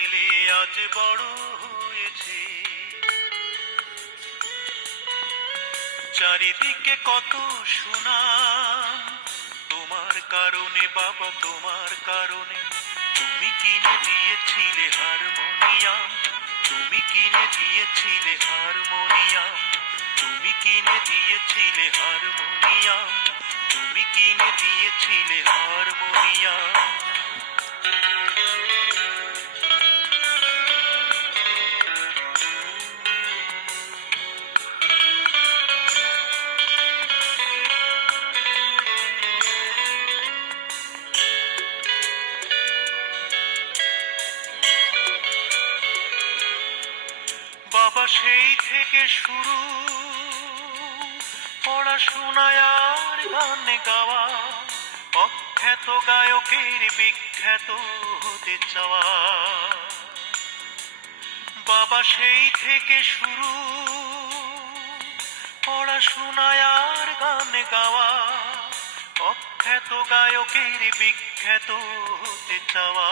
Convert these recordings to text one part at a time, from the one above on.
ছেলে আজ বড় হয়েছে, চারিদিকে কত সুনাম তোমার কারণে বাবা, তোমার কারণে। তুমি কিনে দিয়েছিলে হারমোনিয়াম, তুমি কিনে দিয়েছিলে হারমোনিয়াম, তুমি কিনে দিয়েছিলে হারমোনিয়াম, তুমি কিনে দিয়েছিলে হারমোনিয়াম। বাবা সেই থেকে শুরু পড়াশোনায় আর গান গাওয়া, অখ্যাত গায়কের বিখ্যাত হতে চাওয়া। বাবা সেই থেকে শুরু পড়াশোনায় আর গান গাওয়া, অখ্যাত গায়কের বিখ্যাত হতে চাওয়া।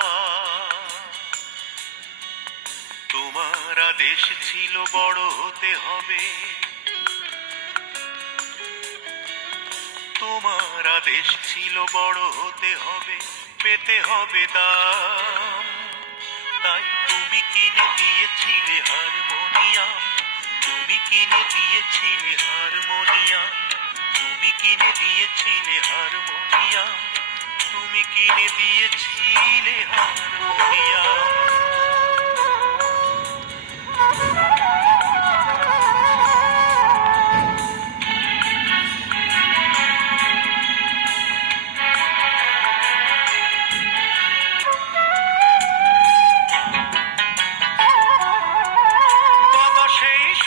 তোমার আদেশ ছিল বড় হতে হবে, তোমার আদেশ ছিল বড় হতে হবে, পেতে হবে দাম। তাই তুমি কিনে দিয়েছিলে হারমোনিয়াম, তুমি কিনে দিয়েছিলে হারমোনিয়াম, তুমি কিনে দিয়েছিলে হারমোনিয়াম, তুমি কিনে দিয়েছিলে হারমোনিয়াম।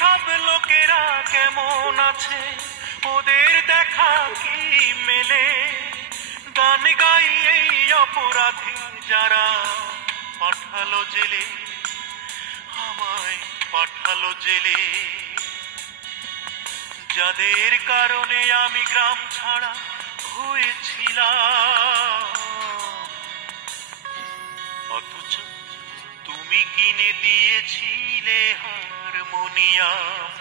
সব লোকেরা কেমন আছে, ওদের দেখা কি মেলে? গান গাই এই অপরাধী যারা পাঠালো জেলে, আমায় পাঠালো জেলে। যাদের কারণে আমি গ্রাম ছাড়া হয়েছিলাম, অথচ তুমি কিনে দিয়েছিলে হারমোনিয়াম।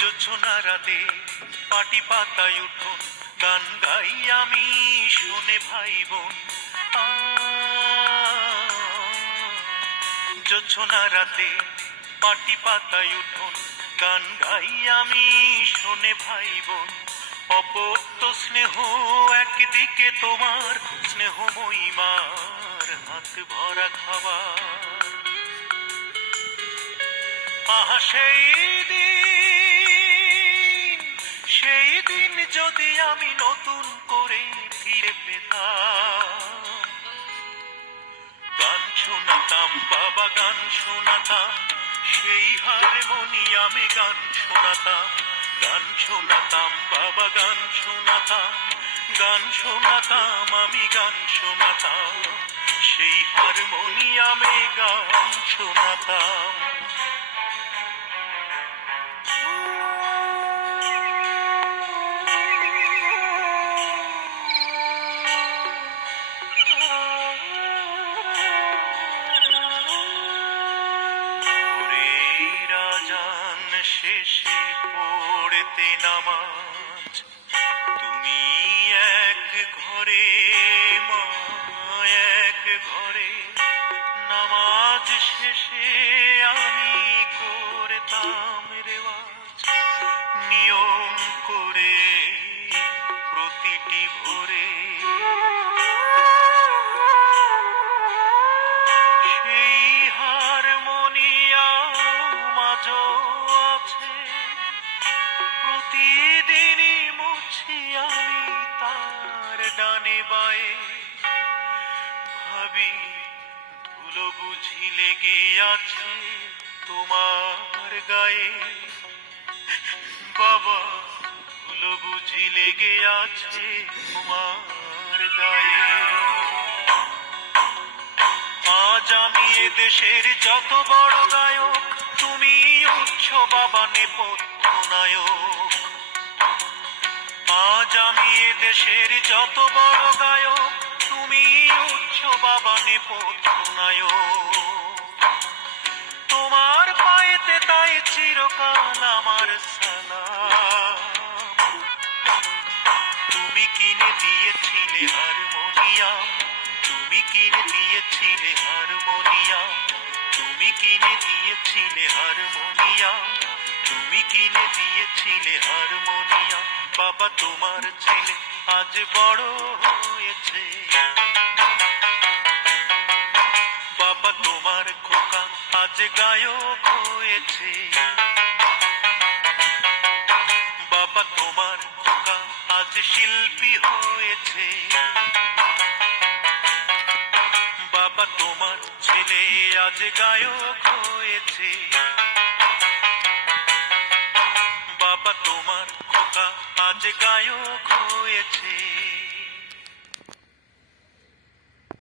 জোছনা রাতে পাটি পাতায় উঠোন, গান গাই আমি শুনে ভাই বোন। জোছনা রাতে পাটি পাতায় উঠোন, গান গাই আমি শুনে ভাই বোন। অপত্য স্নেহ একদিকে, তোমার স্নেহময়ী মার হাত ভরা খাবার। আহা সেই দিন, সেই দিন যদি আমি নতুন করে ফিরে পেতাম। গান শোনাতাম বাবা, গান শোনাতাম, সেই হারমোনিয়ামে গান শোনাতাম। গান শোনাতাম বাবা, গান শোনাতাম, গান শোনাতাম আমি, গান শোনাতাম, সেই হারমোনিয়ামে গান শোনাতাম। শেষে পড়তে নামাজ, তুমি এক ঘরে মা, এক ঘরে। নামাজ শেষে আমি করতাম রেওয়াজ, নিয়ম করে প্রতিটি ভোরে। সেই হারমোনিয়াম আজও আছে, প্রতিদিনই মুছি আমি তার ডানে বায়ে। ভাবি ধুলো বুঝি লেগে আছে তোমার গায়ে, বাবা ধুলো বুঝি লেগে আছে তোমার গায়ে। আজ আমি এ দেশের যত বড় গায়ক, তুমি উচ্চ বাবা নেপথ্য নায়ক। আজ আমি এ দেশের যত বড় গায়ক, তুমি উচ্চ বাবা নেপথ্য নায়ক। তোমার পায়েতে তাই চিরকাল আমার সালাম। তুমি কিনে দিয়েছিলে হারমোনিয়াম, তুমি কিনে দিয়েছিলে হারমোনিয়াম, তুমি কিনে দিয়েছিলে হারমোনিয়াম, তুমি কিনে দিয়েছিলে হারমোনিয়াম। বাবা তোমার ছেলে আজ বড় হয়েছে, বাবা তোমার খোকা আজ গায়ক হয়েছে, বাবা তোমার খোকা আজ শিল্পী হয়েছে, বাবা তোমার ছেলে আজ গায়ক হয়েছে, বাবা তোমার খোকা আজ গায়ক হয়েছে।